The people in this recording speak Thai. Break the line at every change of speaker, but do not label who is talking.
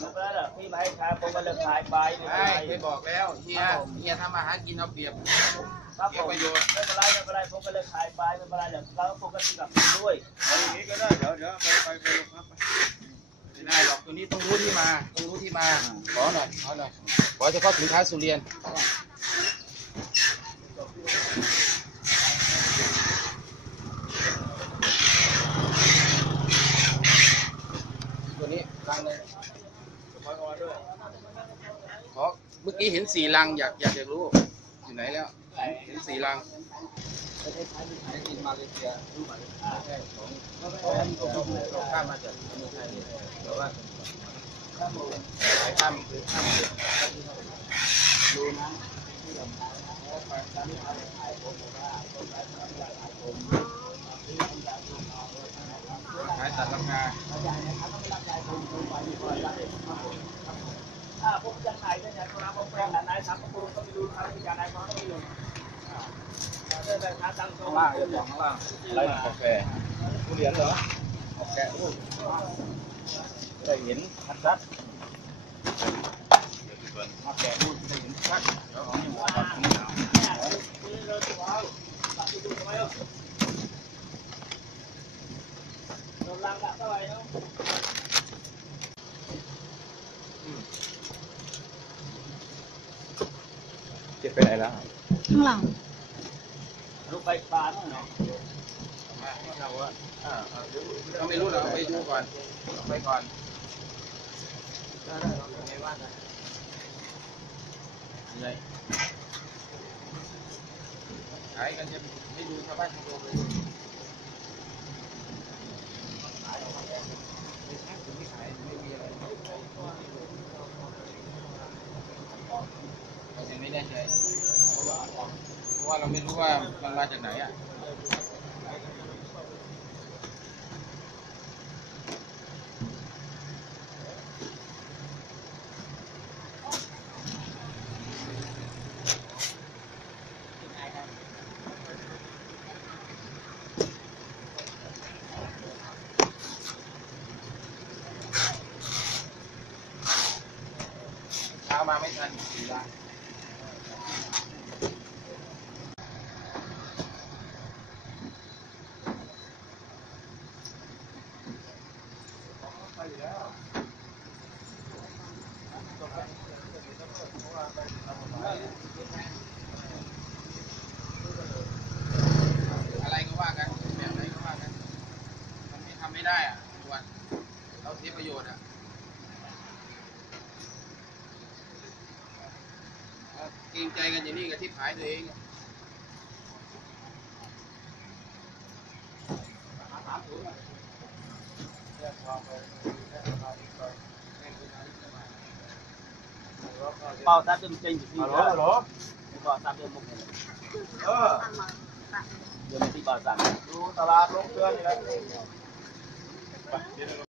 แล้วล่ะพี่มาให้ขายผมก็เลยขายไปไม่
ใช่
เป็นไร
เคยบอกแล้วเฮียเฮียทำอาหารกินเอาเปรียบ
ครับ
เสี
ผ
ย
ม
ประโยชน์
ไม่เป็นไรไม่เป็นไรผมก็เลยขายไปไม่เป็นไรเดี๋ยวเขาปกติกับคุณด้วย
เอาอย่างนี้ก็ได้เดี๋ยวเดี๋ยวไปไปไปโรงพักไป
ไม่ได้หรอกตัวนี้ต้องรู้ที่มาต้องรู้ที่มาขอหน่อยขอหน่อยขอเฉพาะสินค้าสุเรียน ตัวนี้ลังเลยขอเมื่อกี้เห็นสี่ลังอยากอยากจะรู้ อยู่ไหนแล้ว เห็นสี่ลังไป
กินมาเลเซียรู้ไหม
ข้ามมาจากเมืองไทยนี่แต่ว่าสายข้ามคือข้ามเรือ ขายตัดราคา
ถ้าผมจะขายได้เนี่ยครับผมแปลงไห เท่า
ไห
ร่เนาะ
เก็บไปไหนแล้ว
ข้างหลัง
ลูกไปปลาเนาะ
เราไม่รู้เราไปดูก่อน ไปก่อนขายกันจะไม่ดูชาวบ้านชาวโลกเลย เรายังไม่แน่ใจนะเพราะว่าเราไม่รู้ว่ามันมาจากไหนอะ มาไม่ทันสีละอะไรก็ว่ากันแบบไหนก็ว่ากัน มันไม่ทำไม่ได้อะทุกวัน เราเสียประโยชน์อะ เอาเกรงใจกันอย่างนี้กับที่ขายตัวเองสามศูนย์อะ
เป่าซับเดิมจริงอยู่ที่
ฮัลโหล
เดิ
ฮัลโหล
มเป่าซับเดิมมุกเนี่ย
เออ
เดิมที่เป่าซับ
ดูตลาดลงเกลือนี่แหละ